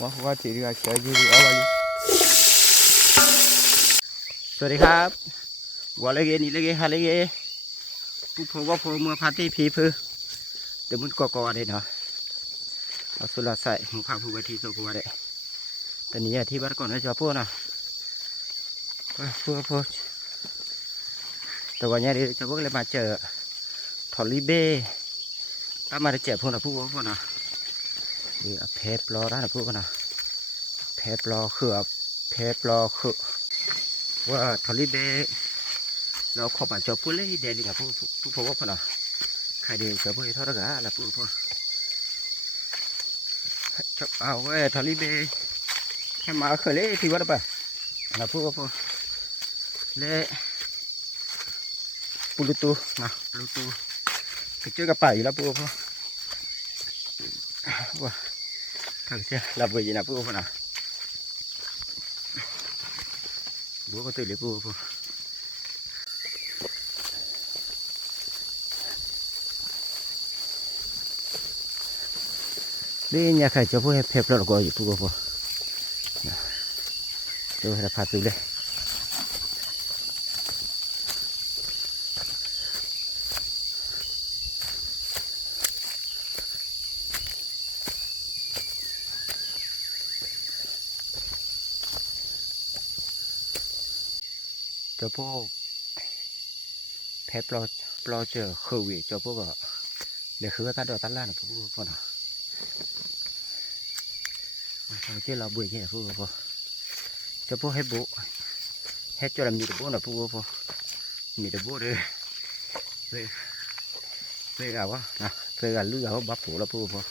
ว่าที่เรือเจออยู่เอาไว้สวัสดีครับวัวเล็กนี่เล็กฮาเล็กผู้พบว่าพอเมื่อพาที่พีพือเดี๋ยวมันก่อๆเลยเนาะเอาสุราใส่หูพาผู้ไปที่ตัวกูได้แต่นี้ที่บ้านก่อนนะจ๊ะพวกน่ะพวกแต่วันนี้จะพวกเลยมาเจอทอลลี่เบ้ถ้ามาได้เจอพวกน่ะพวกน่ะนี่เพปรอได้นะพวกน่ะเพปรอคือเพปรอคือว่าทอลลี่เบ้เราขอบอ่านจอพูดเลยเดลิกับผู้พบว่าพอน่ะใครเดียวจะพูดเท่าไหร่กันล่ะผู้ชอบเอาไว้ทอลลี่เบ้ให้มาเคยเล่ที่วัดป่ะล่ะผู้เล่ปูรูตูนะปูรูตูก็เจอกับป่าอยู่แล้วผู้ว่าทางเจ้าลับไปยินะผู้น่ะบัวก็ตื่นเลยผู้นี่เนี่ยใครจะพูดให้เพลเราก็อยู่ผู้ดูให้พาตื่นเลยเจ้าพวกเพชรเราเจอคือวิเจ้าพวกก็เดี๋ยวคือตาดอตาล่านะพวกน่ะทางที่เราบุยที่ไหนพวกเจ้าพวกให้บุให้จอดมีแต่บุนะพวกมีแต่บุเลยเอาวะนะเลยเอาลือเอาบัฟผูแล้วพวก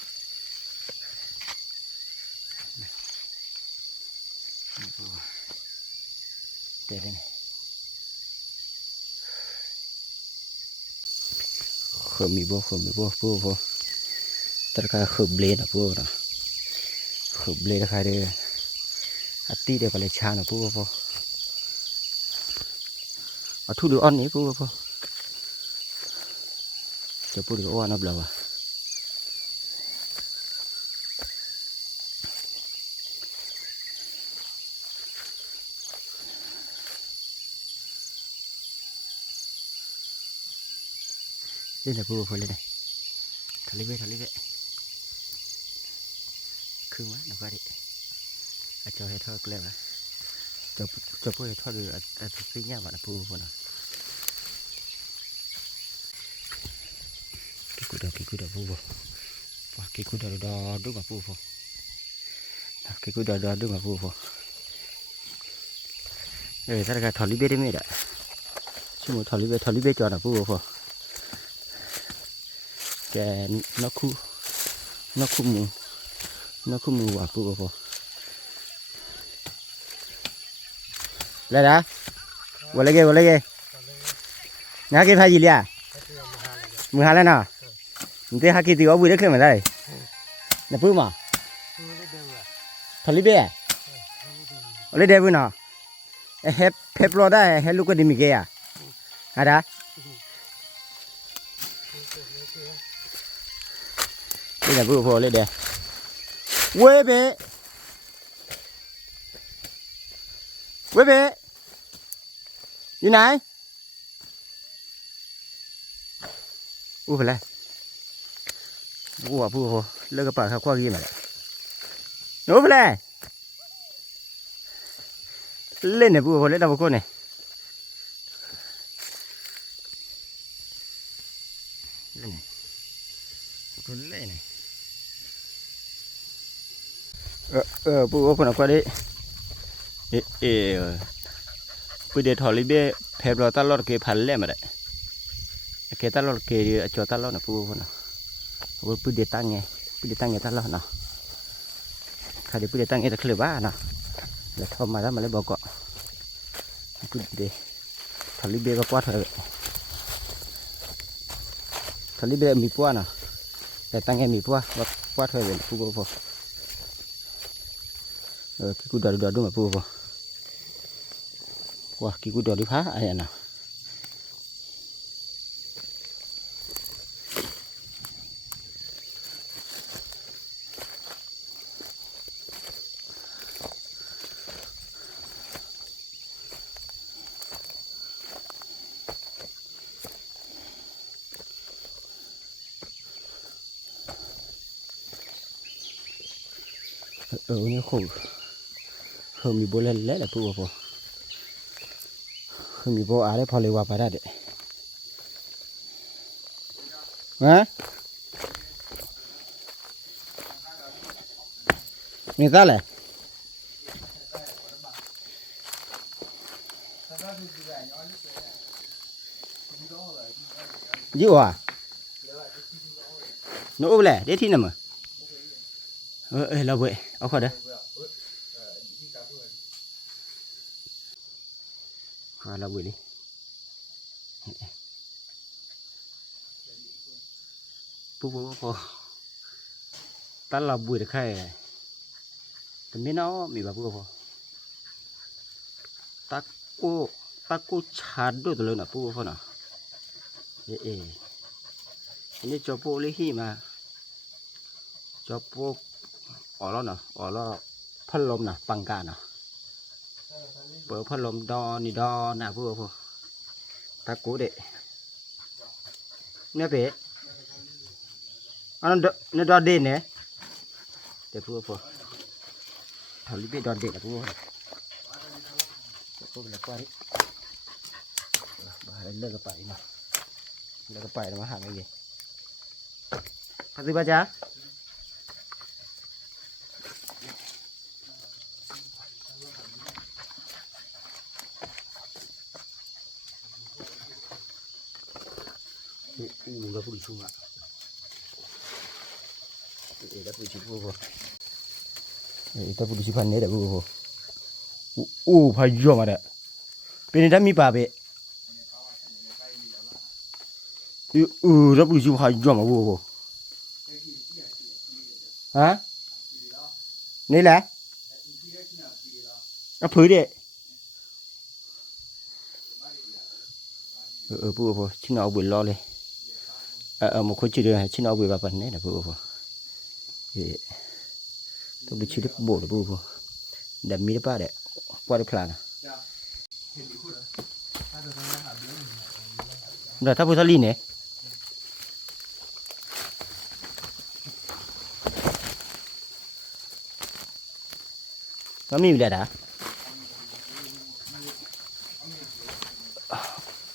เดี๋ยวนี่เขามีพวกตะการเขาเบลนะพวกนะเขาเบลตะการเดียอัตตีเดียวกันเลยชานะพวกเอาทุเรียนอ่อนนี้พวกจะพูดถึงว่านับแล้วอ่ะเล่นแต่พวกเล่นเลยทะเลเบ้คือมั้ยนับก็ดิอาจจะให้ทอดแล้วนะจะพูดให้ทอดหรืออาจจะปิ้งย่างแบบพวกน่ะกี่กูดาพวกว่ากี่กูดาดอดูกับพวกกี่กูดาดูกับพวกถ้าเราทอดลิเบ้ได้ไหมล่ะชั่วโมงทอดลิเบ้จอดนะพวกแกนักคู่มือว่าพวกแล้วนะวันเล็กนะกี่พายจีเลียมือหาแล้วนะมันจะหากี่ตัวบุยได้ขึ้นมาได้นะพูดมาทอลิเบ้อะไรเดี๋ยวบุญนะเฮ็ดเพปรอได้เฮ็ดลูกก็ดิมิเกะอะไรนี่นะพูดพอเลยเดี๋ยวเว้ยเบ้อยู่ไหนไปเลยว่าพูดพอเลิกกับปากข้าวกว้างยี่มาเลยหนูไปเลยเล่นเนี่ยพูดพอเล่นดาวโก้เนี่ยเล่นพูดว่าคนอะไรพูดเดี๋ยวทอลิเบ้เพลเราตลอดเกี่ยวพันเล่มาเลยเกี่ยวตลอดเกี่ยวจอดตลอดนะพูดคนน่ะพูดเดี๋ยวตั้งไงตลอดเนาะใครเดี๋ยวพูดเดี๋ยวตั้งไงจะเคลื่อนบ้าเนาะแล้วทอมาแล้วมาเลยบอกก็พูดเดี๋ยวทอลิเบ้ก็ปวดเถอะทอลิเบ้มีปวดเนาะแต่ตั้งไงมีปวดเถอะเลยพูดพอกี่กูดอดูมาพูดพอว่ากี่กูดอดูพ้าอะไรนะ นี่คงมีโบเล่นแล้วพูดว่ามีโบอะไรพอเลยว่าไปได้เด็ดฮะมีตาเลยยี่ห้อโน้ตเลยเดี๋ยวที่นั่นมั้งเราไปเอาข้อเด้อเราไปดิปุ๊บตาเราบุยได้แค่แต่ไม่น้อมีแบบปุ๊บตะกูชาดด้วยตัวเลยนะปุ๊บนะอันนี้จอปุ๊เลยที่มาจอปุ๊อ๋อแล้วนะอ๋อแล้วพัดลมนะปังกานะเปิดพัดลมดอนี่ดอนะปุ๊บตะกูเด็เนี่ยเป๊ะอันนั้นเนี่ยดอเด่นเนี่ยเดี๋ยวปุ๊บทำลิบดอเด่นนะปุ๊บเป็นอะไรบ้าเลิกกระไปนะเลิกกระไปแล้วมาหาอะไรพัดสิบ้าจ้าเราพูดชุ่มอ่ะเราพูดชุ่มปุ๊บเราพูดชุ่มพันนี้เดี๋ยวปุ๊บพายุมาเด้อเป็นได้มีป่าเบะเราพูดชุ่มพายุมาปุ๊บฮะนี่แหละเอาผืนดิปุ๊บชิ้นเอาบุญรอเลยmột khối chữ đượcชิ้นเอาบุญแบบนี้นะปุ๊บต้องไปชิ้นที่โบดปุ๊บเดี๋ยวมีได้ป่ะเด็กว่าได้พลานะเดี๋ยวถ้าพูดทะเลเนี่ยก็มีอยู่แล้วนะ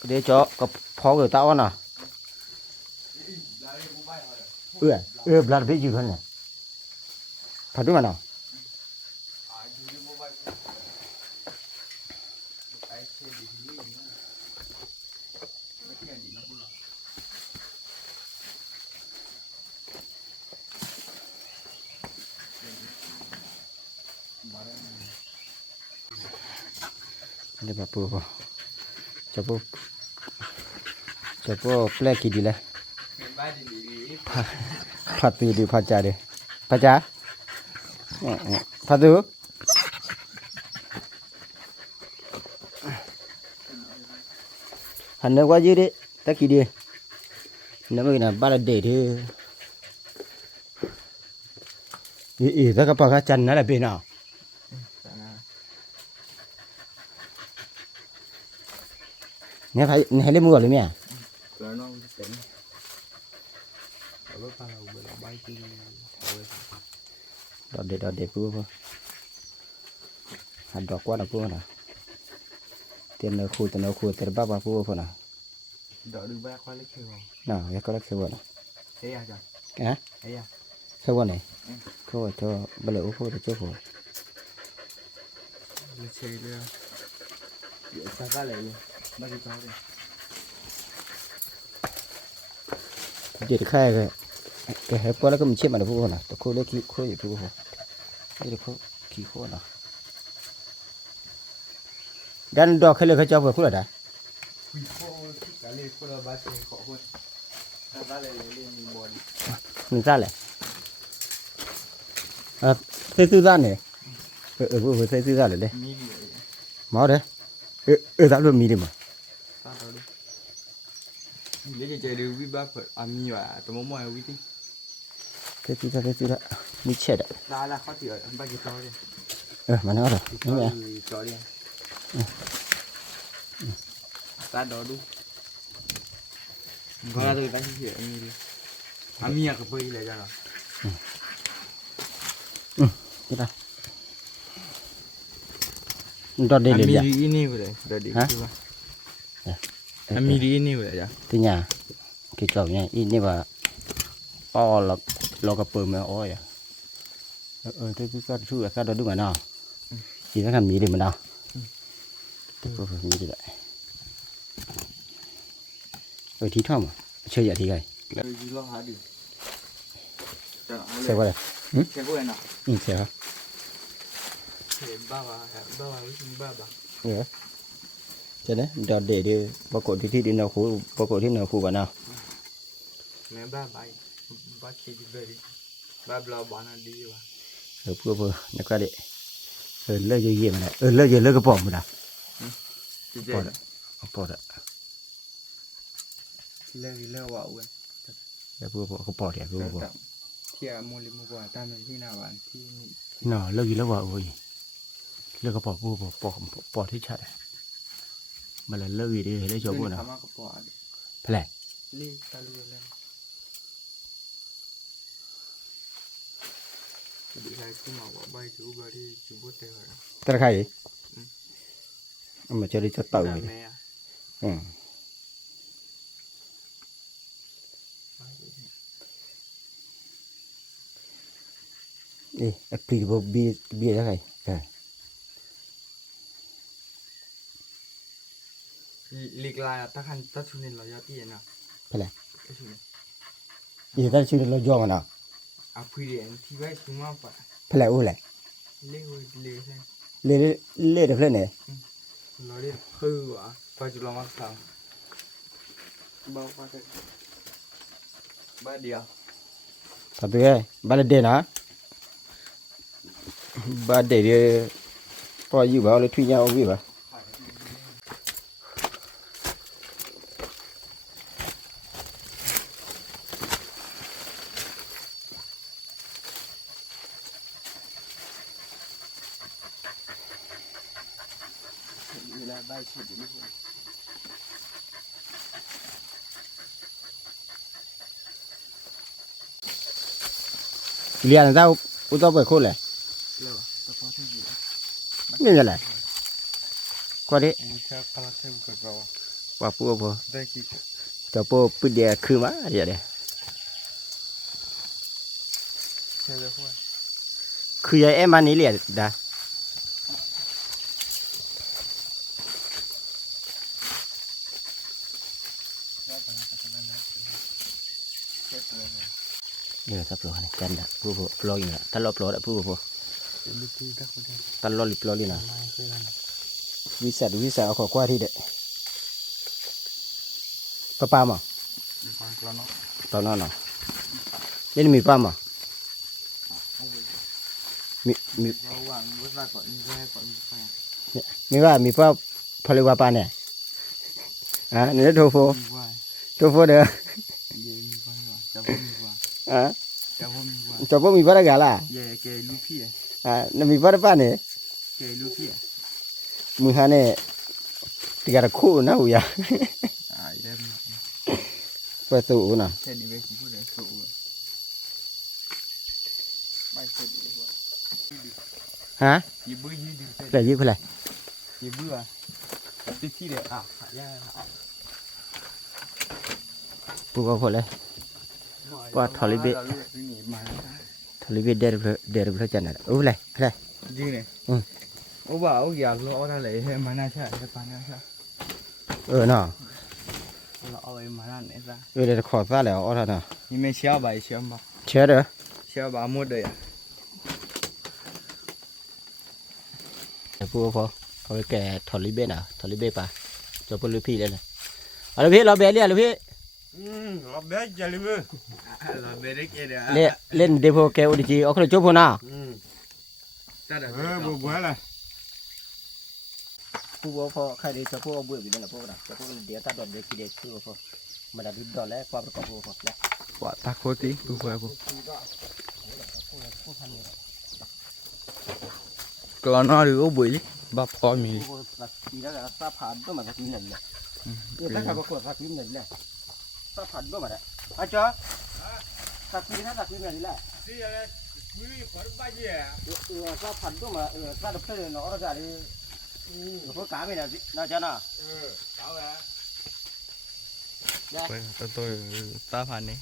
เดี๋ยวจะก็พอเกิดเต้าน่ะบลาดไปอยู่คนเนี่ยพัดดูมันเนาะเดี๋ยวปุ๊บจะปุ๊บแปลกกี่ดีเลยผัดตีดีผัดจ่าดิผัดจ่าผัดดูหันเนื้อว่ายืดดิตะกี้ดิเนื้อมันน่ะบ้าละเด็ดดิถ้ากระเพาะจันนั่นแหละเป็นเอาเนี่ยใครให้เล่นมือหรือไม่ดอดเด็ดปุ๊บหันดอกกว่านะปุ๊บนะเตียนเนื้อคู่เตียนบ้าปุ๊บนะดอกดูบ้าควายเล็กเขียวน่ะยังก็เล็กเขียวนะเฮ้ยจ้ะเฮ้ยเขียวไหนเขียวเธอเบลล์พูดจะเจ้าหัวเล็กเขียวเลยเดี๋ยวสักอะไรเลยมาดูเขาเลยเด็ดแค่cái hẹp quá nó có mình chết mà nó vô nè tôi khô lấy khí khô vậy vô đây là khô khí khô nè đan đo cái lời khai cho vừa khô là đã khí khô cái lời khô là ba mươi khô hơn ba lời lên buồn mình ra lại thấy tư gian này vừa thấy tư gian này đây máu đấy dám luôn mì đi mà lấy chơi được với bác phải ăn nhiều à tôi muốn mua cái gì thế tư ra mi chết đấy là khó chịu ăn bao nhiêu to đi mà nó rồi đúng rồi cho đi ta đó đúng có ra tôi bán chịu ăn đi ăn mía cái bơi này ra rồi นี่นะดอดเดเลย Amiri ini boleh. Dari Hah? itu lah. Amiri ini boleh ya. Từ nhà cái chậu nha in như mà o là lo cà phê mà o à thế cái chú là cái đó đúng rồi nào chỉ nó làm mì đi mà nào cái phô mì đi lại thì thơm à chơi vậy thì gầy Dari lo hadi. xem qua đây Xem qua nào. xem hả Xem baba với baba. ừ cho đấy đợt để đi bao cổ thì đi nào khu bao cổ thì nào khu vào nào Mẹ baba ba khi đi về đi. Ba lo bán đi vào. rồi vừa nó qua đấy lơ gì mà này lơ gì lơ cái bỏng mà nào bỏng đấy bỏng đấy Lơ vào vậy. vừa cái bỏng đấy vừa Thì mua li mua quả ta mình khi nào bạn thì nó lơ gì lơ vào rồi lơ cái bỏng vừa bỏng thế chạy mà là lơ gì đi lấy chỗ vừa nào phải lẽ li ta li lên. Đi khai cứ mà bỏ bay chú bà đi chú bút tèo rồi. ta khai mà cho đi cho tàu vậy ừ đi apri bộ bia ra khai Lịch lại ta khăn ta chú nên là giá tiền nào. phải lẽ Cái chú này. gì ta chưa lo do mà nào À phi điện thì vậy chú mà phải. phải lẽ u lẽ Lê xem. lê được lên này Nói đi hư quá. Phải chú lo mắc sao. Bao qua cái. Ba điều. tapi ba là đền hả ba để đi coi gì bảo là thuê nhau gì bảo Là bay chết đi luôn. liền ra u to bởi khôn này Lâu. Ta có cái gì? như thế này qua đấy Sao kalau saya buka bawah. qua pua pua Đây kì. cho pua pua dia khư má vậy đấy Saya dah buat. khư vậy em ăn ý liền đã giờ sắp rồi này chân đã pua pua plo gì nè ta lo plo đã pua pua Lebih dah kau dah. ta lo lip lo đi nè Mai kau dah. visa ở khỏi qua thì đấy papa mà Bukan kalau nak. tao nó nào lên mì pam mà mì Bawang, bukan kau ni kau ni kau. mì ba mì pam phơi qua pa này à nó tofu Bukan. tofu được Ye ni bukan. Campur ni bukan. à Campur ni bukan. cho bố mì ba gà là Ye ke lupi eh. à nó mì ba pa này Ke lupi eh. mì hà này thì gà khô nó hủi à Ah, ya ni. phải tụ nè Saya di bawah kuku dah sok. Mai saya di bawah. hả Ibu ye di. là gì phải là Ibu ah. Titi dia. Ah, ya. bố có phải là qua thò lấy bê thò lấy bê để được chân này lại đây Gì này? Ừ. Ô bảo giờ lo ra lại hay mà na chạy cái pan na chạy. nó Lo ơi mà na này ra. đây khó ra là ở đó nè Nhưng mà xéo bài xéo mà. chết rồi Xéo bà mua đây à? bố có cái kẻ thò lấy bê nào thò lấy bê pa cho bố lấy phi đây này ở lấy phi lo bé liền lấy phi Lo bé giờ đi mưa. Lo bé đấy kia đấy. lên depo kêu đi chi ở cái chỗ phố nào Ta đã. Bố bố là. bố phò khai đi cho bố bữa gì đó là bố nào cho bố để ta đòn để kia để chưa phò mà đã đi đòn lấy qua cái bố phò đấy Quả ta khô tí, bố bố. Kalau nó đi ô bụi bắp coi mì. thì đó là ta phản đó mà ta kiếm lần này ta khai bọc ta kiếm lần này ta phản đó mà đấy à cho ta kiếm lần này sao phần đó mà ra được cái nó ra đi có cá này là cho nào đây tôi ta phản này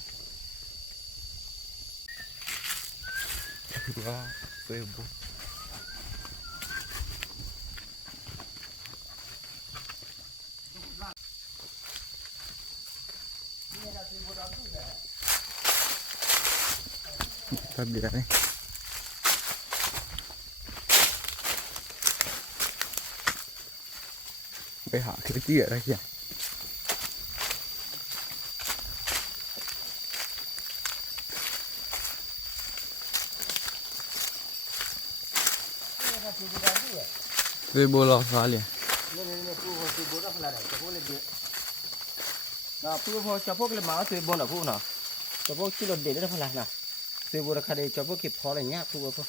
đó tôi bu tập đi đấy bây họ cái gì ở đây kìa về bồ lò xóa liền na phu cho phu cái máu từ bồn ở phu nào cho phu chỉ để đó phải là từ bồn ra đây cho phu kịp phò lại nhá phu phu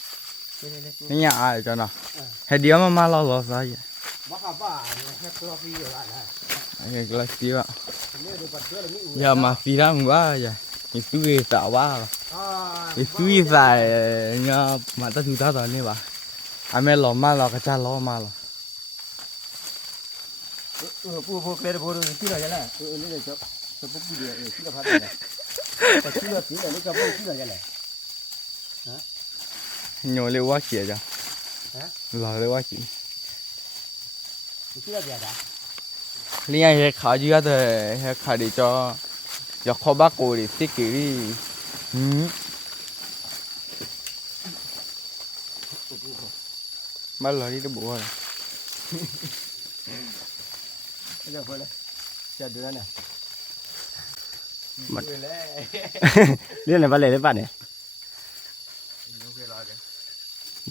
cái nhà ai cho nào hay điếm mà lò xóa vậy bác học à hết lo phi rồi lại này cái là gì vậy giờ mà phi ra không quá vậy cái túi tạo quá cái túi dài nha mà ta thu ta rồi nè bà anh mẹ lò mà lò cái cha lò mà lò phu cái bồn chỉ là vậy này này cho phu phu đi chỉ là phát này chỉ là tí là nó cho phu chỉ là vậy này nhồi lên quá kìa cho lò lên quá kìa chỉ là vậy đó liên hệ khảo gì đó thì khảo để cho kho bác cô để tiết kiệm đi bắt lò đi cái bộ rồi bây giờ lên chờ đứa này liên này bắt lấy bạn này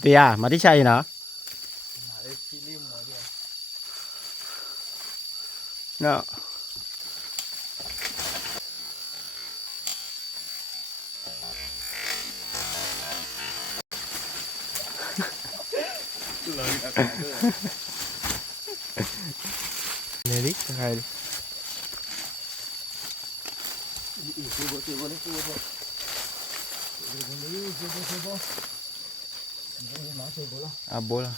thì à mà đi chơi gì nào no này đi hai đi à bố là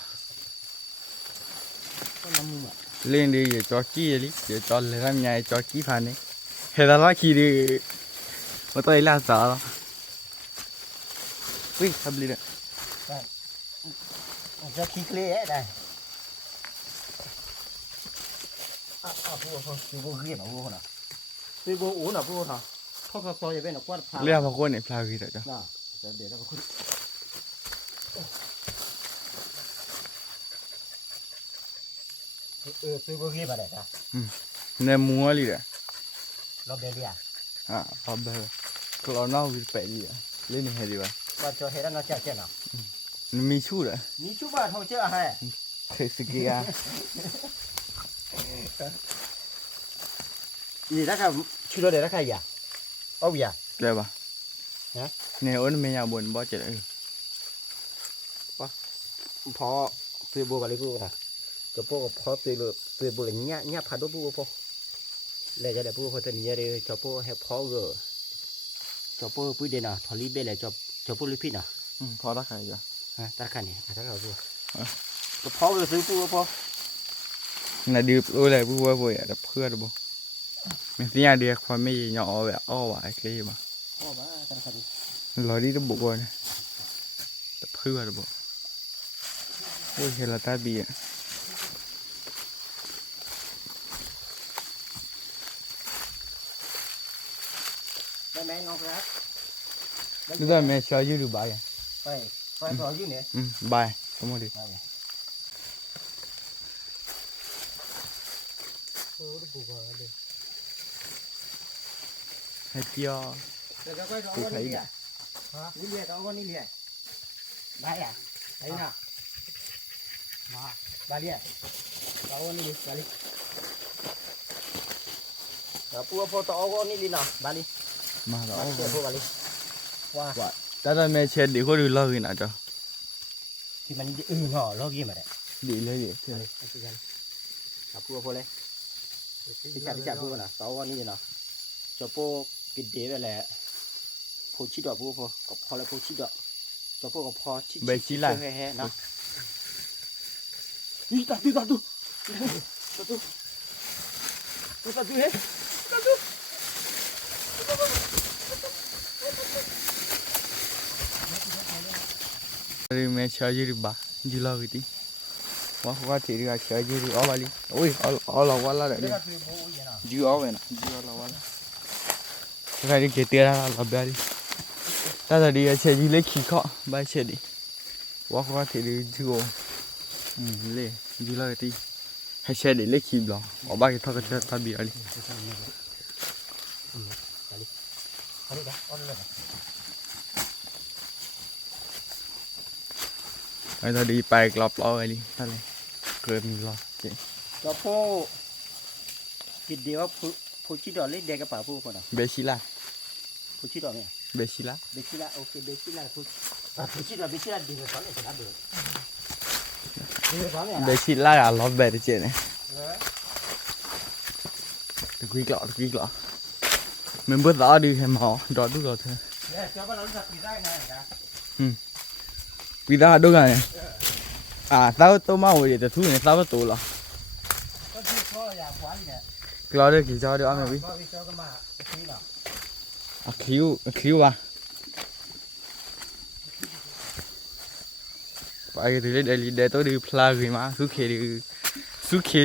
lên đi để cho chi đi để cho làm nhà cho chi phản đấy hay là nói chi đi mà tôi là sợ ui hấp đi đấy cho khí lê ấy đây phu ghi mà phu nào phu uống nào phu nào không có bên nó quát phá leo vào con này phao gì đấy cho nào để nó có phu ghi mà để ta nên mua đi đấy nó bể đi à à hấp đây còn nó bị bể gì à lên này hay đi vậy mà cho hết nó chạy nào mi chú đấy mi chú bà thôi chứ à hay thế sự kia gì đó là chưa để nó khai à ông à đây bà hả này ôn mình nhà buồn bao chết đấy phó từ bùa vào lấy bùa nào cho bùa phó từ bùa là nhá phá đốt bùa phó để cho để bùa phó từ nhà đi cho bùa hay phó gỡ cho bùa bùi đền nào thò li bê lại cho bùa li pin nào phó đã khai chưa hả ta khai này ta khai bùa cho phó gỡ từ bùa phó là đi ôi lại bùa vui à đập khưa được không mình nhà đi khỏi mấy nhỏ vậy vậy cái mà lòi đi nó bộ này đập khưa được không ôi thế là ta bị à mẹ ngon quá bây giờ mẹ cho dưới được bài à phải có dưới nè bài không có đi hay kia tôi thấy nè đi liền đó con đi liền đấy à đấy nào mà ba liền đó con đi ba đi đó pua to con đi nào ba đi mà đó pua ba đi wow ta là mẹ chết để có được lo gì nào cho thì mình nhỏ lo gì mà đấy đi lấy đi thế này pua lên đi chặt pua nào to con đi nào cho pua cái đế về là pua chỉ đỏ pua có pua là pua chỉ đỏ ตัวพวกก็พอชิ เบชิล่ะ แฮ่ๆเนาะนี่ตาดูตาดูเฮ้ตาดู अरे मैं शाहजी बा जिला गई थी वहाँ थी शाहजी आ वाली ओए ऑल वाला रे जी आवे ना जी वाला गाड़ी के तेरा लब्यारी तादा दी अच्छे जी ले खीखा बाय छे दी वहाँ थी जो ले जिला गई थी है छे दी ले खी ब्ला और बाकी था के तभी वालीไอ้ตอนดีไปกรอบล้อไอ้นี่ท่านเลยเกิดมีล้อเจ๊ ตัวพวกกินเดียวผู้ชิดอเล็กเด็กกระเป๋าผู้คนอ่ะ เบชิล่า ผู้ชิดอเนี่ย เบชิล่า เบชิล่าโอเคเบชิล่าผู้ชิดอดีกว่าตอนนี้จะรับเบอร์ เบชิล่าอะล้อเบรเจ๊เนี่ยตะกี้กล้อมันเบิดล้อดีแค่หมอดอดดูก่อนเถอะ เนี่ยเจ้าบ้านเราจะปีได้ไงกัน ปีด้าดูกันเนี่ยสาวโตมาวันเดียวแต่ทุกอย่างสาวโตแล้ว ก็ที่เขาอยากคว้าเนี่ย กล้อเด็กกี่เจ้าเดี๋ยวเอาไป ก็ที่เจ้าก็มาทีหรอ คิวว่ะไปกันทีเดียวเดี๋ยวตัวดีพลากิมาสุเค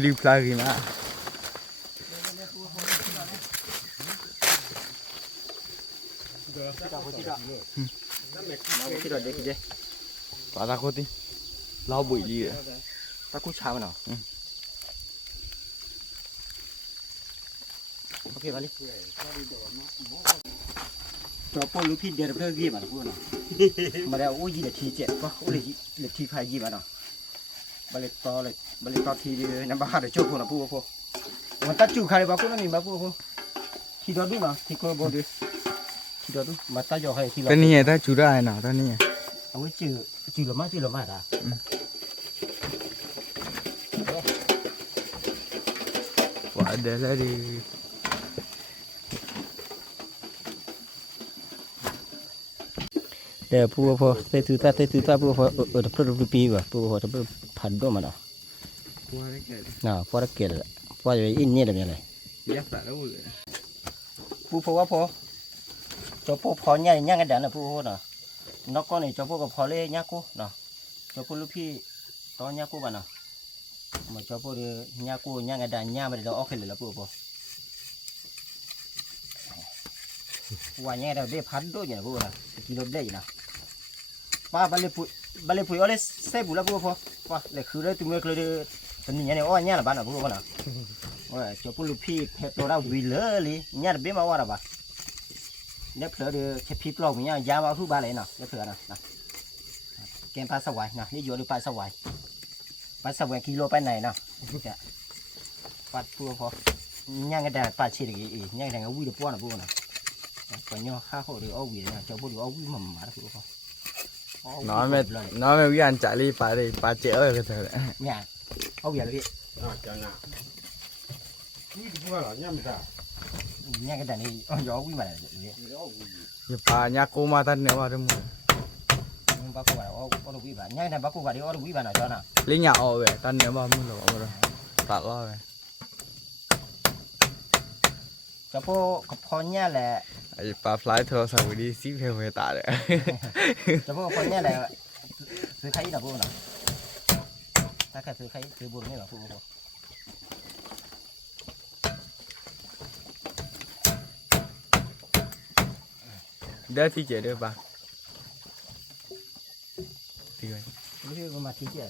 ดีพลากิมาปาตาโคติล้อบุยดีเลย ตะกุชามันเหรอโอเคมาเลยตัวปลูกพี่เดือดเพื่อกี่บาทพูดเนาะมาแล้วอู้ยี่เด็ดทีเจ็ดก็อู้เลยเด็ดทีพายกี่บาทเนาะมาเลยต่อทีเดียวน้ำบ้าเดี๋ยวโจ้พูดนะพูดมันตัดจู่ใครบ้าพูดนั่นนี่บ้าพูดทีดอดูเนาะทีโคบดูทีดอดูมาตัดจ่อใครทีละ ตอนนี้ถ้าจุดได้นะตอนนี้ เอาไว้จืดหรือไม่ด่า ว่าเดี๋ยวเลย เดี๋ยวพูดพอเตะตุตาพูดพอเพิ่มปีว่ะพูดพอจะเพิ่มพันด้วยมันเนาะ ว่าได้แก่ น่ะพอได้เกิดแล้วพอจะอินนี่อะไรอย่างเงี้ย ยักษ์แต่แล้วเลย พูดพอว่าพอจะพูดพอเนี่ยย่างกันเดี๋ยวนะพูดเนาะนกก็นี่จะพูดกับพอเลยย่างกูเนาะจะพูดลูกพี่ตอนย่างกูบ้านเนาะมาจะพูดย่างกูย่างกันเดี๋ยวย่างไปเดี๋ยวออกเลยแล้วพูดพอว่าย่างเดี๋ยวได้พันด้วยอย่างพูดนะกิโลได้นะป้าบัลเลยปุ๋ยอะไรเสพบุแล้วพูดพอว่าเลยคือเลยตุ้มเลยคือเลยตอนนี้เนี่ยอ้อเนี่ยละบ้านนะพูดว่านะว่าจะพูดลูกพี่เพชรตัวเราวิลเลยเนี่ยเบี้ยมาว่าละบ้าเนี่ยเผื่อเดี๋ยวแค่พี่ปลอกเนี่ยยาวเอาทุกบ้านเลยนะเนี่ยเผื่อนะเกมปลาสวายนะนี่อยู่ในปลาสวายกิโลไปไหนนะปลาตัวพอย่างกันแต่ปลาเชี่ยอีย่างแต่ก็วิ่งเดือดป้อนนะพูดนะปลาเนี่ยข้าวเขาเดี๋ยวเอาวิ่งเนี่ยจะพูดเดี๋ยวเอาวิ่งมาหมาพูดพอน้อยไม่วิญญาณจ่าลีปาเจ๋อเลยเถอะ เนี่ยเอาวิ่งเลยพี่ จังอ่ะนี่ดูว่าหรอเนี่ยไม่ได้ ย่างกันแต่นี่เอาวิ่งมาเลยเนี่ย อย่าปาญาโกมาตันเนี่ยว่าทั้งหมด มึงบ้ากูว่าเอาลูกวิ่งมาย่างแต่บ้ากูว่าเดี๋ยวเอาลูกวิ่งมาหน่อยเจ้าน่ะ ลิ้นยาเอาเว้ยตันเนี่ยว่ามึงหรอเอาเลยตัดล้อเลย จะพวกพอเนี่ยแหละ ไอ้ปลาฟลายโทรศัพท์ดีซิเพลเวตาเลย จะพวกพอเนี่ยแหละซื้อใครนะพวกน่ะถ้าแค่ซื้อใครซื้อบุญนี่หรอพวกเด้อที่เจ๋อเด้อปะที่ไว้ ไม่ใช่ประมาณที่เจ็ด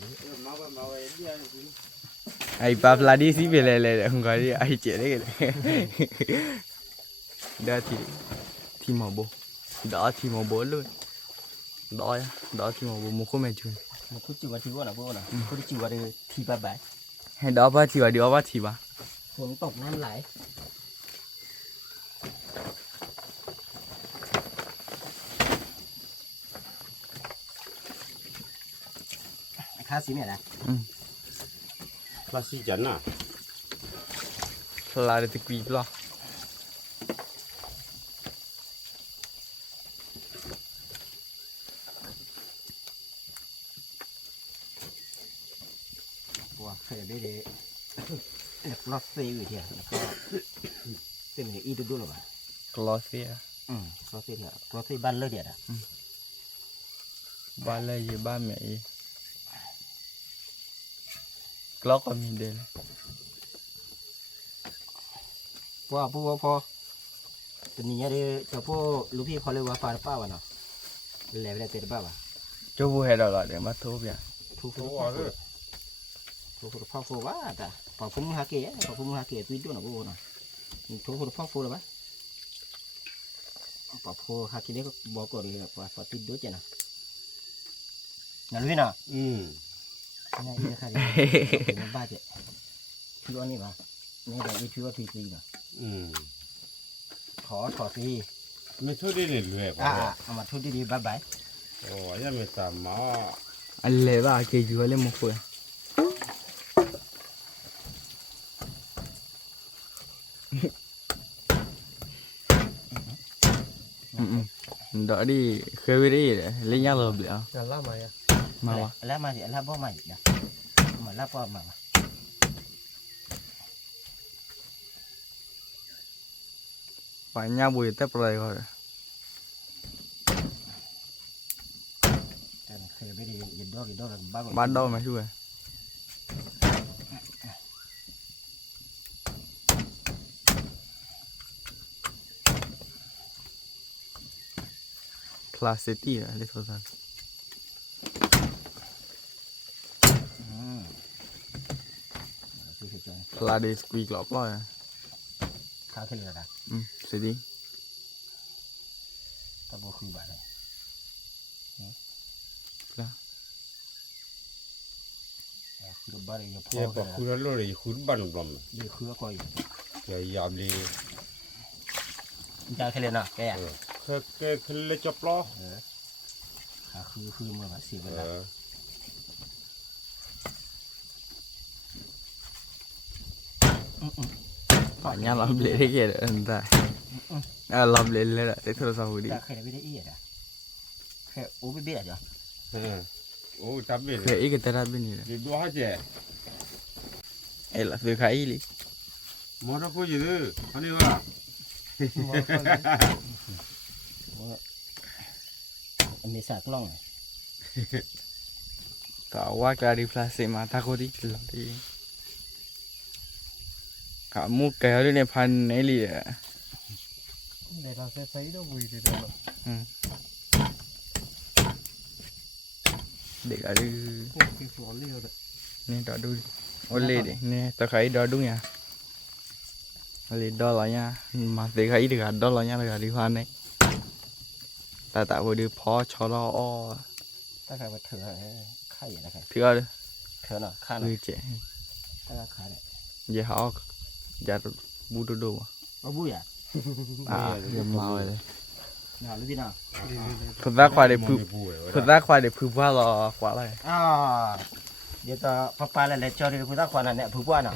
ไอ้ปลาฟลายดีซิเพลเลยคุณก็ได้ไอ้เจ๋อได้กันเด้อที่หมอโบđó thì màu bố luôn đó thì màu bố một con mèo chuột một chút chịu vào thì nào vô nào có đi chịu vào thì ba bảy hay đó ba thì vào đó ba thì ba xuống tộc nam lại khá xí mẹ này là xí chấn à là để quỳ lo ว่าเคยได้เลยลอสซีอยู่ที่แล้วก็เป็นไงอีดูหรอวะ กลอเซีย ลอสซีเนี่ยลอสซีบ้านเลือดเดียดอ่ะ บ้านเลยอยู่บ้านแม่อีกลอกก็มีเดิน ว่าพอตัวนี้เนี่ยเจ้าพวกลูกพี่เขาเรียกว่าฟาร์ป้าวะเนาะแล้วเตะบ้าวะ เจ้าผู้ให้เราเดี๋ยวมาทุบอย่าง ทุกคนพ่อโฟว่าแต่พอพุ่งหาเกะพอพุ่งหาเกะตุ้ยด้วยนะกูนะทุกคนพ่อโฟเลยปะพอโฟหาเกะนี่ก็บอกก่อนเลยว่าพอตุ้ยด้วยจ้ะนะนั่นรู้นะนี่อีกค่ะนี่บ้าจ้ะพี่ว่านี่ปะนี่แต่อีพี่ว่าพี่นะขอพี่ ไม่ช่วยได้เลยเลย เอามาทุบดีๆบ๊ายบาย โอ้ยยังไม่ตามมา อันเล่บ้าเกยอยู่อะไรมั่งคุยดอกดีเคยไปได้เลยเลี้ยงเราเปล่า จะล่ามาอ่ะ มาวะ แล้วมาสิแล้วบ่มาอีกนะมาแล้วบ่มา ฝ่ายญาบุยแต่ปลายก็ แต่เคยไปได้ยินดอกกันบ้า บ้านดอกมาช่วยคลาสสิตี้อะเรียกสั้น คือจอย คลาเดสกุยกรอบร้อย ข้าวขึ้นเลยนะ สิดี ถ้าบ่คือบ้านเลยคือบ้านเลยพ่อ เจ็บปวดคุณแล้วเลยคุณบ้านลม นี่คือก้อย จะยามเลย ยาขึ้นเลยนะแก แค่ขึ้นเลยจับล้อ คือเมื่อวันเสียเวลา ฝ่ายญาลำเละได้เกี่ยอันได้ลำเละเลยละเด็กโทรศัพท์ดี เคยได้ไม่ได้อีอ่ะแค่โอ้ไม่เบี้ยจ้ะ โอ้จับเลย เคยอีกแต่ละบินนี่ เดี๋ยวดูให้เจ๊ เอ้ล่ะซื้อขายอีหลี มอเตอร์กูยืดอันนี้ว่า มีสากล่อง ต่อว่าการรีพลาสมาทักโคดีหล่อดีขามุกแกวด้วยเนี่ยพันไอ้ลีอ่ะ เดี๋ยวเราจะใช้ดอกบุยเดี๋ยวเรา เด็กอะไร คือฟลอเลี้ยวเลย นี่ดอดูโอเล่ดินี่ตะไคร้ดอดุ้งอ่ะเลยดอลอยอ่ะมาตะไคร้ดีกว่าดอลอยอ่ะเลยดีพันเนี่ยแต่พอดีพอชอลอ้อ ถ้าใครมาเถอะไข่นะครับ ถือเอาเลย เถอะเนาะข้า คือ เนาะ เจ๊ ถ้าขาเนี่ย อย่าเขาอย่าบูดูดู เอาบุ้ยอ่ะ อย่าเมาเลย หนาวหรือพี่หนาว คนรักควายเด็กคนรักควายเด็กพึ่งว่าเราขวาอะไร เดี๋ยวต่อพอปลาแล้วจอดีคุณตาควันนั่นเนี่ยผู้ว่าเนาะ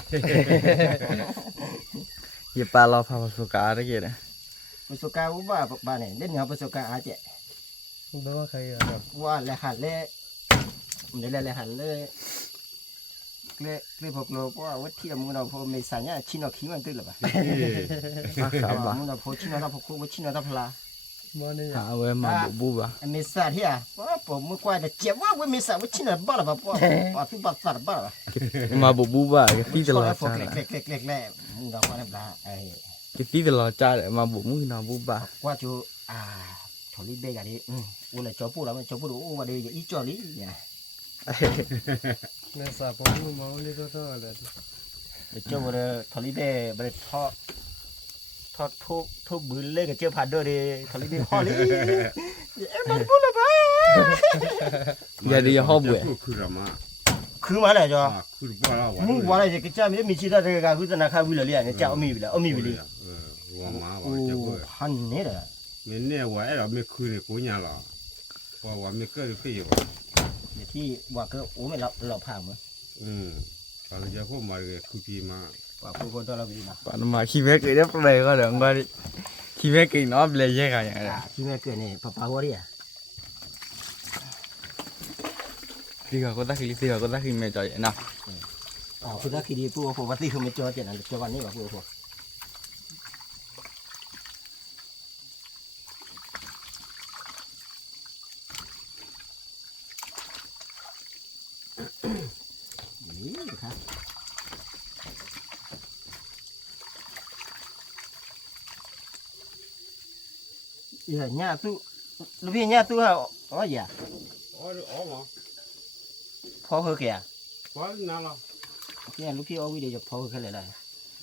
อย่าปลาเราพาประสบการณ์ได้กี่เนี่ย ประสบการณ์ผู้ว่าบ้านเนี่ยเล่นงานประสบการณ์อาเจ๊ แปลว่าใครอ่ะแบบ ว่าแลหันเล่เดี๋ยวแลหันเล่พวกเราเพราะว่าวัดเทียมเราพอไม่สัญญาชินเอาขี้มันตื้อหรอปะ ครับบ่ มึงเราพอชินเอาพวกวัดชินเอาพลา มาเนี่ย หาเว้ยมาบูบ่ะ ไม่สัตย์เฮียว่าผมมึงกว่าจะเจ็บว่าเว้ยไม่สัตย์วัดชินเอาบ้าหรอปะปะที่บ้าสัตว์บ้าหรอ มาบูบ่ะก็ตีตลอด พวก จ้า เล็กมึงเราคนนั้นปลาไอ้ ก็ตีตลอดจ้าเลยมาบูมึงนอนบูบ่ะ ว่าจูถอดลิ้นเบกันดิอูเลยจ่อปูแล้วมันจ่อปูดูอูว่าเดี๋ยวอีจ่อลิ้นเนี่ย ในสาผมมาวันนี้ก็อะไร จ่อว่าถอดลิ้นเบไปทอดทุบบืนเล่กับเจ้าพันด้วยดิถอดลิ้นเบห่อลิ้นเอ็มมันพูดเลยปะ อย่าดีอย่าห้อเบื่อ คือละมา คือมาเลยจ่อ คือบ้าแล้ว มึงว่าอะไรจะจ้ามีชีตาเด็กก็คือจะนักข่าววิลเลียนจ้าอมีวิลไปเลย ว่ามา โอ้ ว่าจะก็ พันนี่แหละ ไม่แน่ว่าเราไม่คืนกูเนี่ยหรอเพราะว่าไม่เกิดขึ้นอยู่ เดี๋ยวที่ว่าก็โอ้ไม่เราผ่านมั้ง ตอนจะพูดมาคือพี่มา ว่าผู้คนตัวเราไปนะ ปานมาขี้แม่เกิดได้ปเลยก็เดี๋ยวก็ดิขี้แม่เกิดน้อเลยแยกกันอย่างไร ที่แม่เกิดนี่ป้าหัวเรีย ตีกับก็ตะขี้ตีกับก็ตะขี้แม่จ่อยนะ คือถ้าคิดดีปูผมว่าที่คือไม่เจอเจ็ดอันเจอวันนี้ว่าปูผมนี่ครับnhà tu lúc bây nhà tu hả có gì à mà phô hư kìa có nào là cái lúc kia ông đi được phô hư cái này là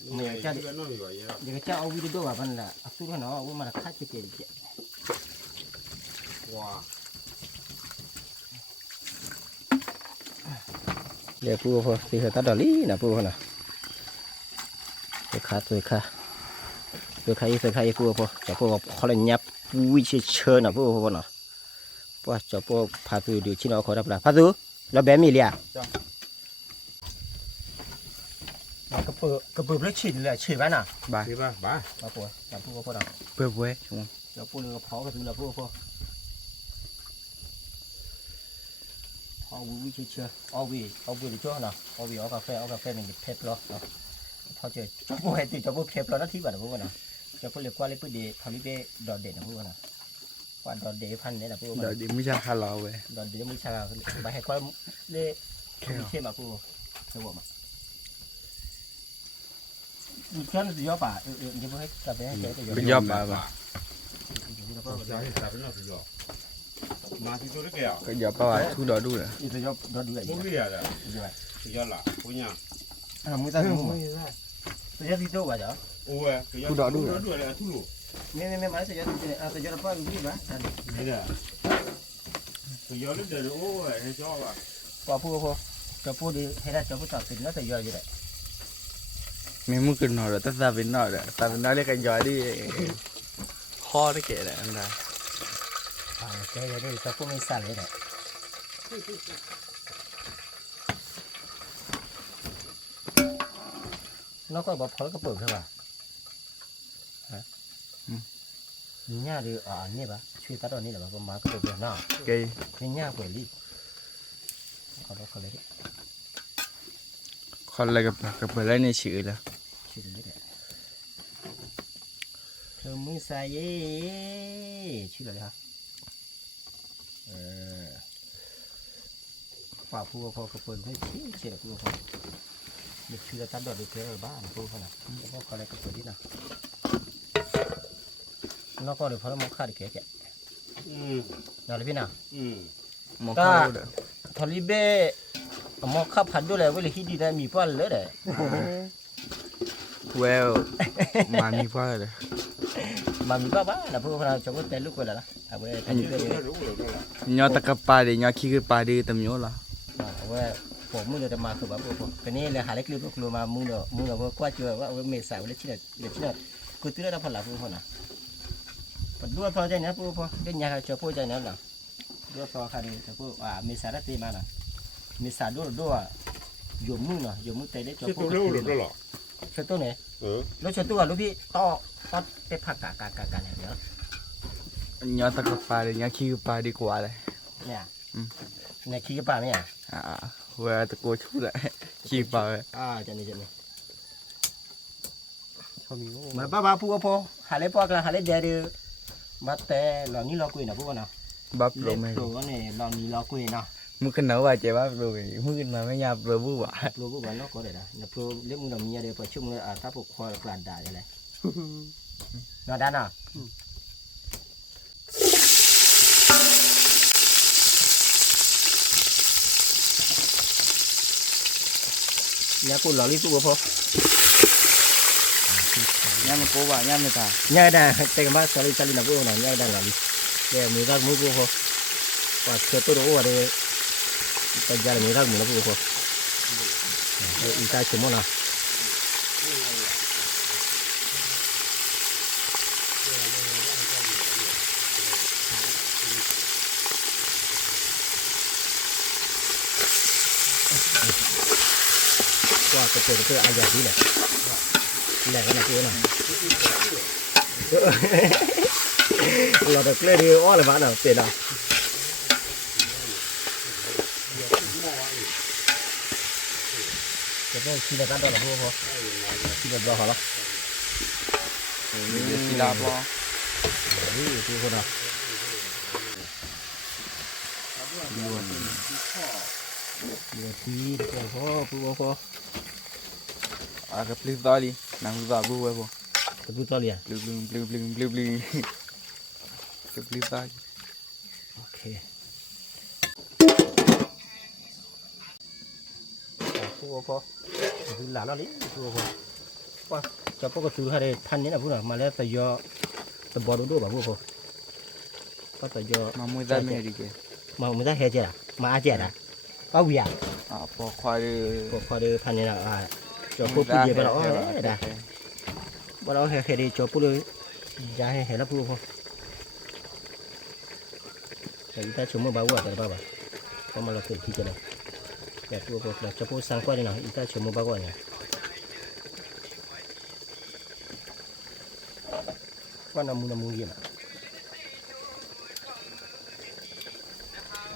mình cha nó như vậy đó cái cha ông đi đâu mà vẫn là tu nó ông mà là khách cái tiền chị wow để pu phô thì phải tắt đỏ lý nè pu nè tôi khai pu phô cho pu khó là nhập vui chơi nè pu phô nè pu cho pu phá tu điều chi nó khó đáp là phá tu nó bé mì liền cái bự nó chỉ là chỉ bán à bà thì ba pu phô nào bơ quế đúng cho pu nó phá cái thứ là pu phô họ vui chơi họ vui để cho nào họ vui ở cà phê mình phép lo họ chơi cho pu hay thì cho pu phép lo nó thích vào được pu nào cho pu liệt qua liệt pu để thằng đi về đòn để nó pu nào qua đòn để phân đấy là pu đợi đi mới ra khá lò về đòn để mới sao bài hay qua để không xem mà pu sao bộ mà cho nó gió bà như vậy cà phê hay chơi bây giờ bà mà thì tôi đấy cái giờ bà thu đỡ đủ rồi itu gió đòn đủ không biết à cái giờ là của nhà mới ta mua tôi gió đi đâu vậy đó ôi cái giờ đỡ đủ rồi là thu lụ mấy máy tôi gió nó bao nhiêu vậy đấy là cái giờ lúc đấy ôi hay cho bà qua pu cho pu đi hay là cho pu tập tính nó thì giờ gì đấy mình muốn kinh nổi rồi tất ra bên nổi rồi ta bên nói lấy cái giỏi đi kho đấy kệ đấy anh ta cái này cho pu mình xả lấy đấy nó có bọc phơi cái bự thôi bà hả nhà đi ở này bà chui tát ở này là bà có má cái bự nào cây nhà của đi có đó có lấy đấy còn lại cái bữa lấy này chữ là chui lấy đấy thơ mới xài ấy chui lấy hả bảo phu có cái bự thôi chỉ là phu không được chui tát đỏ được thế rồi ba phu không nào nó có lấy cái bự đi nào nó có được phải một khai được kẹt nào là bên nào một câu được thằng li bê một khắp hẳn đôi là với lại khi đi ra mì phun lỡ đấy well mà mi qua rồi mà mì phun bá là phun nào cho có tên lúc rồi là à với nhớ ta cặp pa đi nhớ khi cái pa đi tầm nhớ là vớiผมมือเดียวมาคือแบบผมคนนี้เลยหาเล็กๆก็มามือเดียวก็กวาดเจอว่าเมษายนเลยชิ้นเนี่ยกูตื้อได้พอละพูดพอนะพอดูพอใจเนี่ยพูดพอได้ยังไงจะพูดใจเนี่ยหรอดูพอคันนี้จะพูดเมษายนตีมาหน่ะเมษายนดูอยู่มือเนาะอยู่มือเตะได้จะพูด lâu được đó lọ เชื่อตัวไหนแล้วเชื่อตัวลูกพี่ต่อไปผักกาเนี่ยเดี๋ยว nhớ ta cặp pa đi nhớ khi cái pa đi qua đây เนี่ยเนี่ยขี้กระป๋าไหมอ่ะ well ta cô chút đấy khi pa จะนี่มาป้าพูดพอหาเล็บปอกละหาเล็บเดียวมาแต่หลอนนี้เราคุยนะพวกเนาะ bắp เล็ rồi บ mày โผล่เนี่ยหลอนนี้เราคุยเนาะ muốn cái nấu vài chén bắp rồi muốn mà mấy nhà rồi vui vẻ โผล่พวกมันเนาะก็ได้นะเนี่ยโผล่เล็บมึงเรามีอะไรพอชุ่มเลยถ้าพวกคอกลานด่าอะไรนอนด้านน่ะเนี่ยกูหลอนนี่พูดพอ nhà mình cố bảo nhà mình ta ง่ายได้แต่ก็มาสลินะพวกเราง่ายได้หลอนเดี๋ยวมือรักมือพวกพอว่าเชื่อตัวรู้ว่าเดี๋ยวแต่ยามือรักมือนะพวกพออีกาชิมอนะว่าก็เปิดอายาดีแหละแหละก็นะตัวน่ะเราจะเกลือดีอ้อเลยบ้านน่ะเปลี่ยนอ่ะ จะได้ขี้ละกันตัวละพวกพอขี้ละรอเขาละ Mình chỉ đạp lo. นี่ตัวคนอ่ะดูที่เดี๋ยวพอพอ À cái clip đó đi. Nàng vào bu vậy bộ. จะดูตัวเลย Blue. Cái clip đó. โอเคพอดูหลานเราดิตัวพอว่าจะพวกก็ซื้อให้ได้ทันนี้นะพวกน่ะมาแล้วแต่ยอตะบอดูแบบพวกพอก็แต่ยอ Mà mua ra mẹ đi kìa. มาไม่ได้เฮเจล่ะมาอาเจล่ะเอาวิญญาณ À bỏ khoai đi. พอเดือพันนี่นะจะพูดพูดเยอะไปแล้วได้บ่เราเฮดีจะพูดเลยยาเฮแล้วพูดพอแต่อีตาชมมือบ้าวัวแต่บ้าบ่ก็มาเราเกิดที่จะได้แบบพูดพอแบบจะพูดสังกัดนี่นะอีตาชมมือบ้าวัวเนี่ยว่าน้ำมูเยี่ยม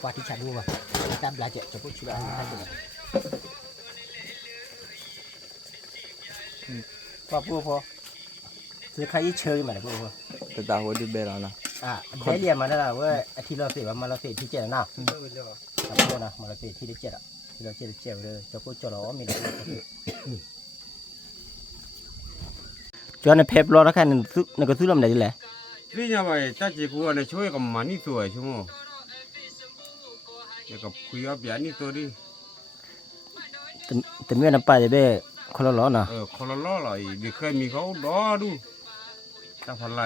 ว่าที่ฉันดูว่าตามหลายเจ็ดจะพูดชื่ออะไรให้ดูว่าพูดพอซื้อใครเชยมาเลยพูดพอ Tôi đào vào đi bè đó nè. ได้เรียนมาแล้วล่ะว่าที่เราเสียมาเราเสียที่เจ็ดนะครับพวกนะมาเราเสียที่เจ็ดที่เราเจ็ดเลยจะพูดจะล้อมีจวนในเพปรอแล้วแค่นึงซื้อนึกก็ซื้อลำไหนดีแหละ นี่ยังไงจ้าจีกูเนี่ยช่วยกับมันนี่ตัวใช่ไหมจะกับคุยกับยานี่ตัวดิ แต่เมื่อน้ำปลาจะได้คนละล้อนะ คนละล้อเลยเด็กเคยมีเขาดอดูจ้าพันไร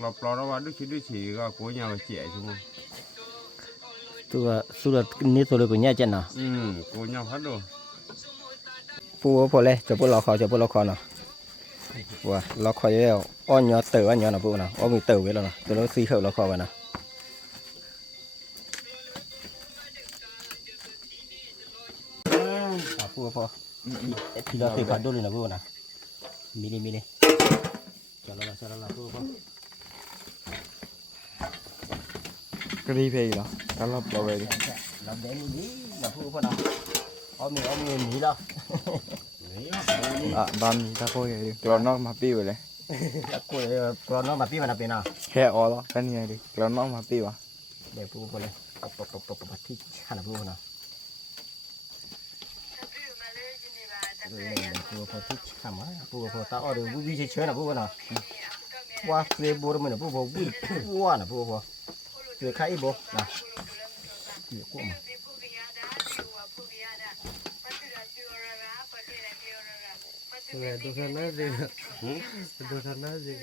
เราปลอดว่าด้วยฉีก็กูยังไปเจี๋ยใช่ไหม ตัวสุดนี้ตัวเลยกูเนี่ยเจนนะ กูยังพัดดู ปูพอเลยจะพูดเราขอเนาะว่าเราขอเยอะอ้อนยอเต๋อนะปูนะอ้อนมีเต๋อไว้แล้วนะตัวเราซีเขาเราขอไว้นะปูพอที่เราเสียพันด้วยเลยนะปูนะมีนี่จอดแล้วปูพอ Cái đi về đó. Cá lóc vào về đi. เราเดินนี่นะปูพอนะอ้อมีหนีแล้ว À ban ta coi vậy đi. Tụi nó mà pi vậy đấy. แล้วกูตัวน้องมาพี่มันเป็นอ่ะ Khe ó đó. Cái này đi. Tụi nó mà pi vào. เดี๋ยวปูพอเลยปที่ขันปูนะปูพอที่ขันมาปูพอตาอ้อเดี๋ยววิ่งเฉยๆนะปูนะว่าเรือบัวมันนะปูพอวิ่งว่านะปูพอเรือใครบ่นะเรือกุ้ง ดูทันน่าจริงดูทันน่าจริง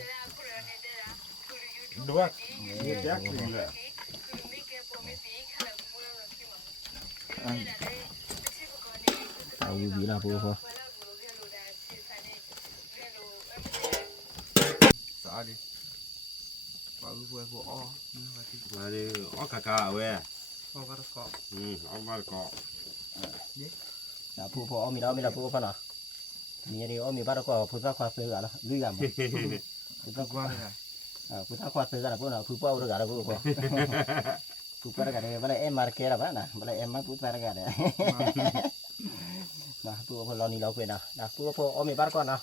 ด้วยนี่แจ๊กจริงเลย เอาอยู่ดีนะปูพอ Sợ đi. Bảo vừa vừa o. มาดิอ๋อกากาเว้ย O bắt cọ. เอามาเกาะ นะปูพอเอามีแล้วปูพอนะมีอะไรเอามีบ้านก็พูดสักความเสือกันนะลือกันพูดสัก Qua đây này. พูดสักความเสือกันนะปูนะพูดเป้าเรื่องกันนะปูพอพูดไปกันเลยเวลาเอ็มมาร์เกล่ะบ้านะเวลาเอ็มมาพูดไปกันเลยนะปูพอเรานี่เราเป็นนะปูพอเอามีบ้านก่อนนะ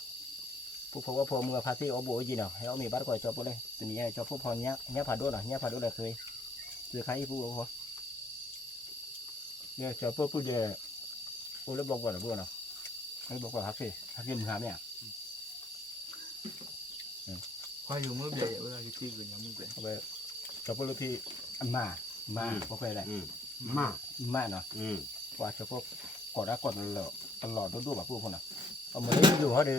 ปูพอว่าพอมือพาที่เอาโบยจีเนาะให้เอามีบ้านก่อนจบไปเลยตัวนี้จบพอเนี้ยผ่าด้วยนะเนี้ยผ่าด้วยเลยเคยซื้อใครปูพอเนี่ยจบปูเยอะปูแล้วบอกก่อนนะปูเนาะให้บอกก่อนฮักกี้มึงหาเนี่ย Khoai dùng mới bể bây giờ cái chi của nhà mình bể. เอาไปจบปุ๊บพี่มาพอเคยอะไร มา มาเนาะว่าจบปุ๊บกดตลอดดูแบบพวกคนน่ะเอามาเล่นอยู่เขาดู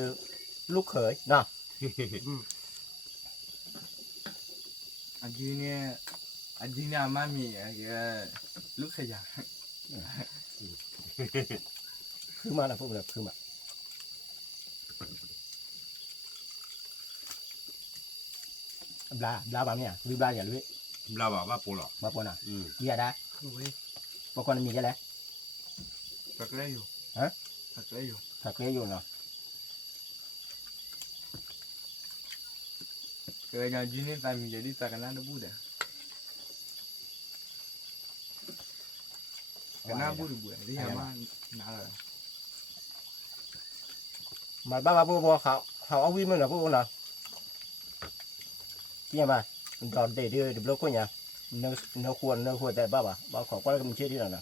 ลูกเขยเนาะ Anh chị nè má mì cái lúc khai giảng. คือมาแล้วพวกแบบคือมาบลาบางเนี่ยวิบลาอย่าลุย เราบอกว่าปูหรอ มาปนอ่ะมีอะไร Ui, บางคนมีอะไร thật đấy rồi. Hả? Thật đấy rồi. ถักเลี้ยอยู่เนาะ Cái nhà chị nè tại mình giờ đi tại cái nào nó bút đấy. Cái nào bút được bữa đi mà nào rồi. mà ba bố bố họ ông mình là bố nào kia mà đòn để đưa được có nhà nó khuôn tại ba khó quá cái mình chết đi nào nè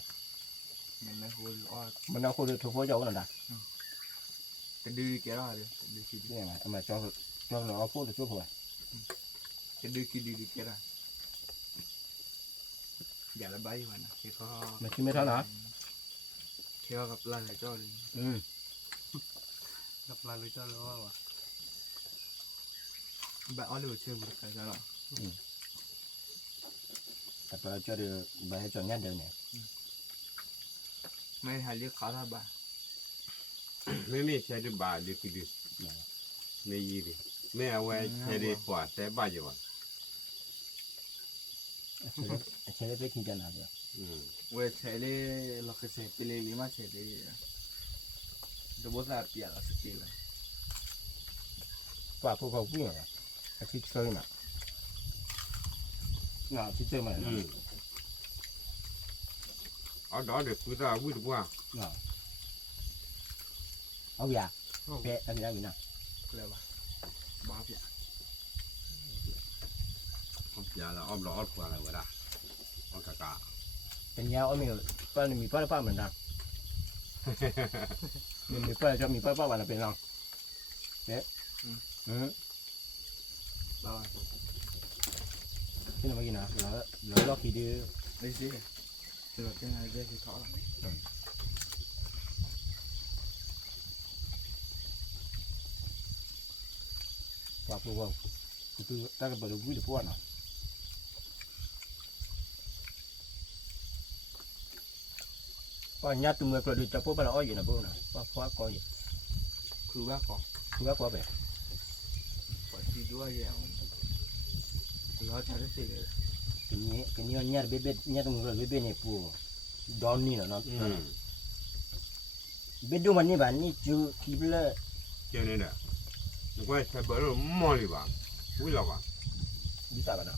มันไม่คุยอ้อ mình nó khuôn được thuộc phố dầu nào nè จะดื้อแกได้เลยจะดื้อคิด kia mà cho nó phốt được chút hồi จะดื้อคิดดื้อแกได้อย่าระบายมันนะแค่ก็ mà chưa mấy tháng nào แค่กับลายเจ้าเลย ừ กับลาลุยเจ้าหรือว่าวะ แบบอ้อเลยเชื่อบุตรใครจะหรอ tập cho được bài cho nhát được nè ไม่หาเรียกเขาท่าบ้า ไม่มีใช้ด้วยบาดีคือดีไม่ยีดิไม่เอาไว้ใช้ได้กว่าใช้บาอยู่อ่ะ chế cái khi chân nào được เว้ยใช้เลยเราเคยใช้ไปเลยลิมาใช้เลยตัวบอสอาเปียเราสกิลเลย qua cô cầu cũng là thích chơi mà nào thích chơi mà เอาดอเด็กกูจะวิ่งว่า ông già bé anh ra gì nào ก็เลยว่าบ้าเปีย อย่าละอ้อมละอ้อมกว่าอะไรวะล่ะอ้อมกะกะ เป็นยาวเอามีป้ามีป้าเหมือนกันมีป้าจะมีป้าวันละเป็นน้องเนี่ยบ้า ที่เราเมื่อกี้นะเราล็อกทีเดียว ได้สิคือเราแค่ไหนได้ที่เขาหรอ ว่าพวกคือถ้าเกิดเราวิ่งพวกน่ะก็ยัดตัวมือเราดูจะพวกเราอ้อยอยู่นะพวกน่ะว่าพวกก้อย คือว่าก่อน คือว่าพวกแบบ ก่อนที่ด้วยอย่างเราใช้ได้สิเลย cáiนี้ยัดเบ็ดยัดตัวมือเราเบ็ดเนี่ยพวกดอนนี่เนาะเบ็ดดูมันนี่บ้านนี่จูคีบเลย เจ้าเนี่ยแหละนึกว่าใช้เบอร์มอเลยว่ะวิ่งหรอวะ ดีสักกันนะ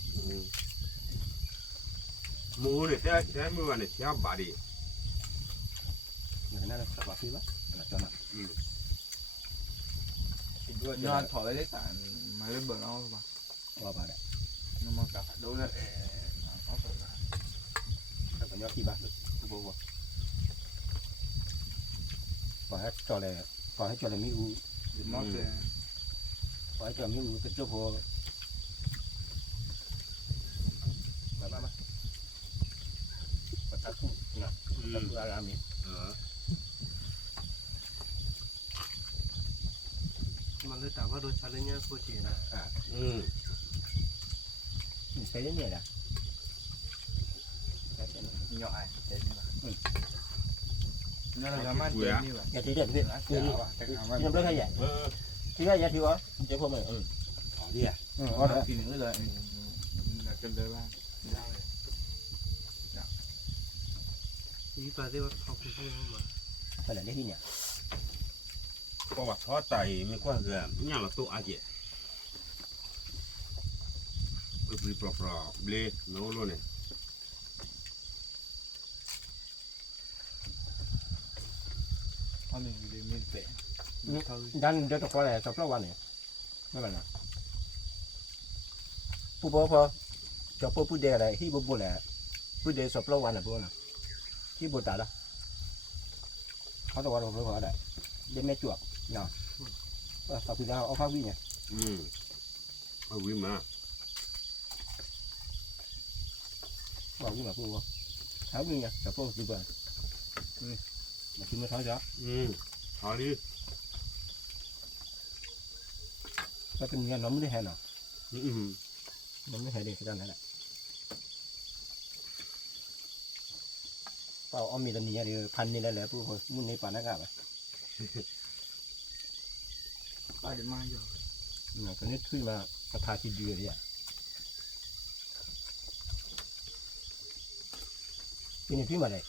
มูเนี่ยใช้มือวันเนี่ยใช้บาดี อย่างนั้นสักว่าคือว่านะจ๊ะนะ นอนถอยได้แต่มาเล่นเบอร์เอาป่ะ ว่าไปได้ นอนกลับดูเลยเอาไปละ แต่ก็ยอดที่บ้านคือบอกว่าขอให้จอเลยมีอู หรือมอสเลย ขอให้จอมีอูก็เจ้าพอมาปัตตาคุนะปัตตาคุอารามี มันเลยถามว่าโดนชาเลนจ์เนี่ยโคตรนะ ใช้ได้เนี่ยนะ มีหน่อยเจ๋งนี่ป่ะนั่นเรามาเจ๋งนี่ป่ะ อย่าทีเด็ดพี่ที่น้ำเลือดให้ใหญ่ที่ได้ยาทีวะเจ้าพอมันดีอ่ะ อ๋อ กินก็เลยกันเลยว่าได้เลย ยี่ปลาที่ว่าเขาพูดมา ไปไหนได้ที่เนี่ย ก็ว่าทอดไตไม่กว่าเรื่องนี่เราตัวอาเจปลีปลอกเบลโน่โลเนี่ย เพราะหนึ่งเลยไม่เตะ ดันเดี๋ยวต้องขออะไรสักวันเนี่ยไม่เป็นไรผู้บอกพอจะพูดเดี๋ยวอะไรที่บุบแหละพูดเดี๋ยวสักวันนะพวกน่ะที่บุตรละเขาต้องว่าเราพอได้เดี๋ยวไม่จวบเนาะสักทีแล้วเอาข้าววิ่งเนี่ย เอาวิ่งมา บอกวิ่งมาพูดว่าข้าววิ่งเนี่ยจะพูดดีกว่ามากินมาท้อจ้ะ ทอดี ก็เป็นเงี้ยน้องไม่ได้แห่เนาะน้องไม่แห่เด็กขนาดนั้นแหละเปล่าอ้อมมีตอนนี้เดี๋ยวพันนี่ได้แล้วพูดคนมุ่งในป่านักอ่ะ ป้าเดี๋ยวมาอยู่ คนนี้ขึ้นมาประทาทีเดียวเลยอ่ะเป็นยังพี่มาเลย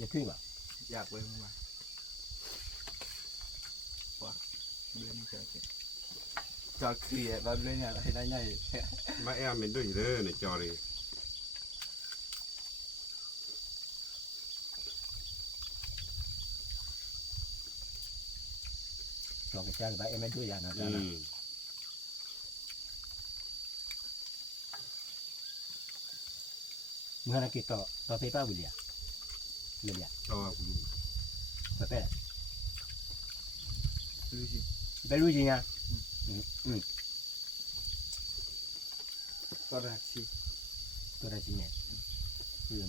ยังพี่มา อยากไปมึงมาว่าเล่นเจอเจจอเคลียร์แบบเล่นอะไรได้ไง มาแอมเป็นด้วยเลยในจอเลย เ cho cái xe vậy em mới đuổi nó อืม mưa nó kịp to thấy bao bự liền ต่อกู phải bé ดูสิ bé lui gì nha ก็รักสิ tôi đây chị nhẹ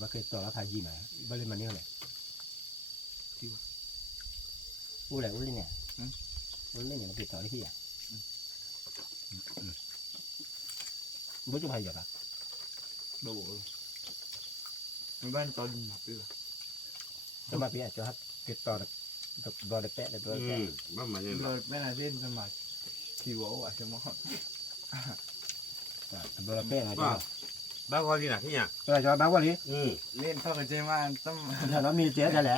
bác cái to nó phải gì mà bác lên mà nêu này u này u lên nè u lên nè nó kịp to đấy khi à bữa chụp hay giờ à ดูมันบ้านตอนหนักด้วย cho mà bây giờ cho hát kịp to được đo được pet được đo อื được ม pet บ้ามาเนี่ย เราแม่นาเล่นสมัครคิวอ่ะใช่ไหม đo được pet này บ้าบ้าก็ที่ไหนที่เนี่ย tôi là cho bác quản lý อืม เล่นเท่ากับเจมันต้อง là nó mi tía ra lẽ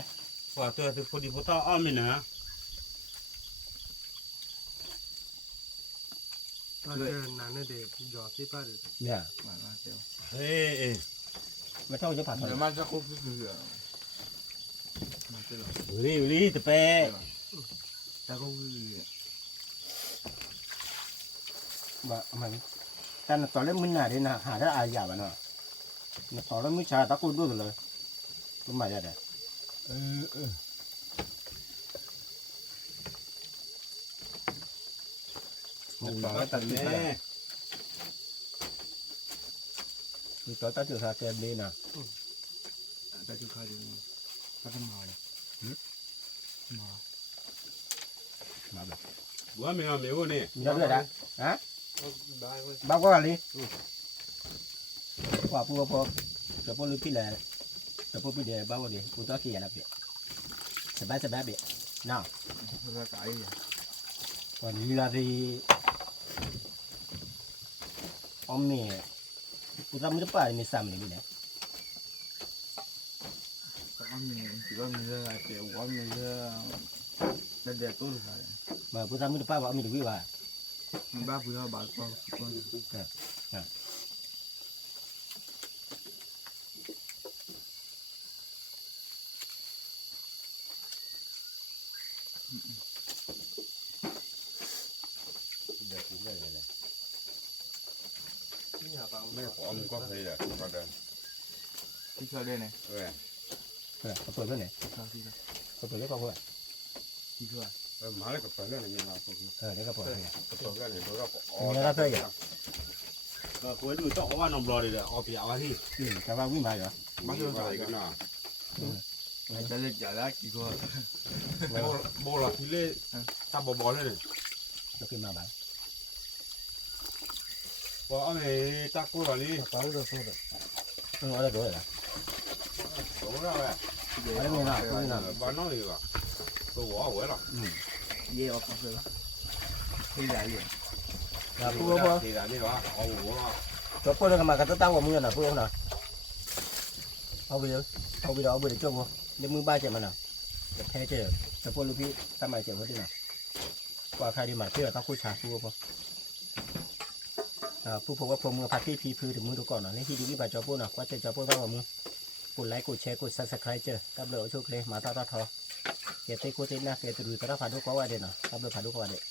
พอตัวพอดีพอต่ออ้อมมีเนื้อ เราเจอหนังนี่เด็กหยอดที่ป้าเด็ก nè มามาเจียว เฮ้ย mà thôi cho phạt เดี๋ยว thôi มันจะควบคุมเสือมาเจียว นี่ตะเปะ จะควบคุม mà ta là tao lấy mình này đi nè hả đó ai giả mà nó tao lấy mình xài tao cũng đuổi rồi tôi mày ra đây một tao lấy tao แน่ tao tao chưa ra tiền đi nè แต่จุดขายดีก็จะมาเลยมา mà được บัวมีเอาเมียวนี่ nhớ rồi đã hả ได้เว้ย bao có là đi quả pua pua cho pua lưỡi là cho pua bị để bao đi pua tao kia là bị sẽ bé bị nào เราขายอย่าง còn như là thì ông mẹ pua tao mới phải mình xăm này nè ก็มีถือว่ามีเรื่องเกี่ยวว่ามีเรื่องเด็ดตัวเลย mà pua tao mới phải bảo mình được quý bà มันบ้าผู้ยาบาดก็ก็ ที่หาปลา ไม่ขอมันก็เคยแหละก็เดิน ที่เคยเล่นไง เออ có tuổi nữa này ข้าวที่ có tuổi nữa không vậy ที่เคย มาเลยกับไปเรื่องนี้นะผม đấy có tuổi này ก็ตัวกันเลยตัวก็ nghe nó chơi à ก็ควรดูต้องว่านมรอเลยเอาเปียว่าที่ cái bao quý mày rồi มาที่อะไรกันนะ จะเล่นจ่ายได้กี่คน โบล่ะที่เล่ถ้าบอลเลย cho khi mà bạn พอเอาไอ้ตะกู้อะไร ปลาอุดมสมบูรณ์ không có được rồi à ตัวเราอ่ะ ở đây nào đây nào บ้านน้อยว่ะตัวหัวหัวหรอ เย่ออกมาเลยที่ไหนอยู่ là pua pua ที่ไหนนี่วะเอาหัว cho pua được mà cái tao của mưa là pua không nàoเอาไปđó để cho pua để mưa ba triệu mà nào để thay chơi cho pua lúc đi tao mày triệu hết đi nào qua khai đi mà chưa tao cúi chả pua pua pua pua pua mưa phát phi phi thì mưa đâu còn nào nên khi đi bài cho pua nào qua chơi cho pua tao của mưaกดไลค์กดแชร์กด subscribe เจอกับเหลือโชคเลยมาตาทอเกตโคตินะเกตดูตาผ่านทุกข้อว่าเด่นนะกับเหลือผ่านทุกข้อว่าเด่น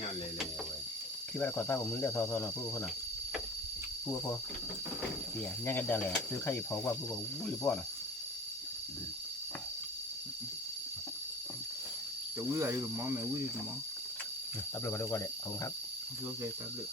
งานเลยเว้ย คิดว่าก่อนตาผมมึงเลือกทอหน่อยพูดคนน่ะพูดพอเดี๋ยวยังกันได้แหละคือใครพอว่าพูดบอกวุ้ยป้อน่ะ จะวิ่งอะไรกับมองไม่วิ่งกับมอง กับเหลือผ่านทุกข้อเด่นขอบคุณครับ โอเคครับเลย